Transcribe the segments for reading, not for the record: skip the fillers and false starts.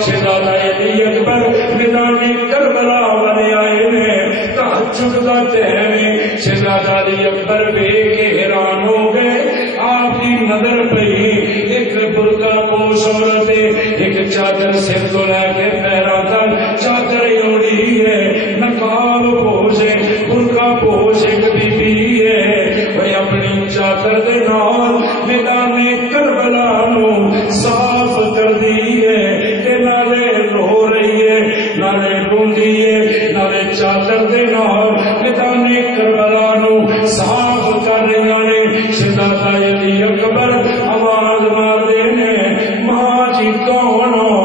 شہزادہ علی اکبر میدان کربلا والے آئے نے تہجد دا میں شہزادہ علی اکبر بے کے حیران ہو گئے. آپ کی نظر پئی ایک برقع پوش عورت ہے, ایک چادر سر تو لے کے پیروں تک چادر اوڑھی ہے, نقاب پوش ہے, برقع پوش ایک بی بی ہے. وہ اپنی چادر دے نال میدان کربلا نو صاف کر دی ہے کہ نالے رو رہی ہے, نالے روندی ہے, نالے چادر دے نال میدان کربلا نو صاف کر رہی نے. شہزادہ علی اکبر آواز مار دے نے, ماں جی کون ہو,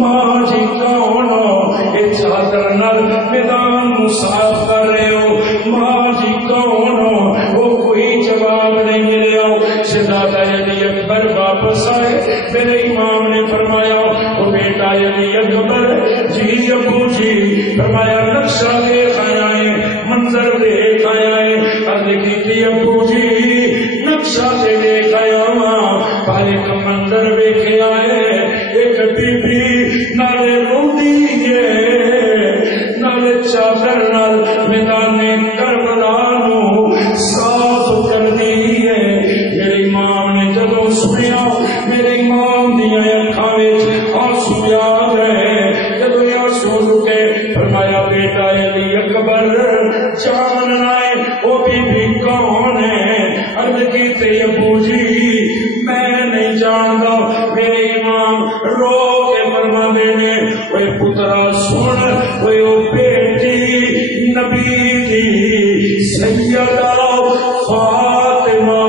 ماں جی کون ہو, یہ چادر نال میدان نو صاف کر رہے ہو, ماں جی کون ہو. وہ کوئی جواب نہیں ملیا. شہزادہ علی اکبر واپس آئے. میرے امام نے فرمایا وہ بیٹا علی اکبر جی ابو جی, فرمایا نقشہ دیکھ آیا ہے, منظر دیکھ آیا ہے. عرض کی ابو جی نقشہ سے دیکھ آیا ہوں, پر ایک منظر دیکھے آئے, ایک بی بی نالے روندی ہے, نالے چادر نال میدان کربلا نو صاف کر دی ہے. میرے امام نے جدوں سنیا, میرے امام دی اکھاں وچ آنسو آ گئے. جدوں آنسو رکے فرمایا بیٹا علی اکبر جاننا ہے وہ بی بی کون ہے. عرض کی ابو جی میں نہیں جانتا. میرے امام رو کے فرما دینے, وہ پترا سن, وہ بیٹی نبی دی سیدہ فاطمہ.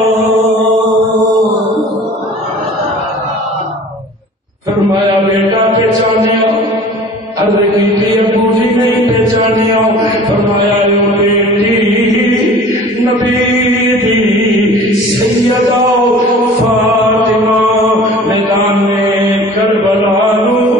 فرمایا بیٹا پہچانیا. عرض کی ابو جی نہیں پہچانیا. فرمایا بیٹی نبی دی سیدہ فاطمہ میدان کربلا نو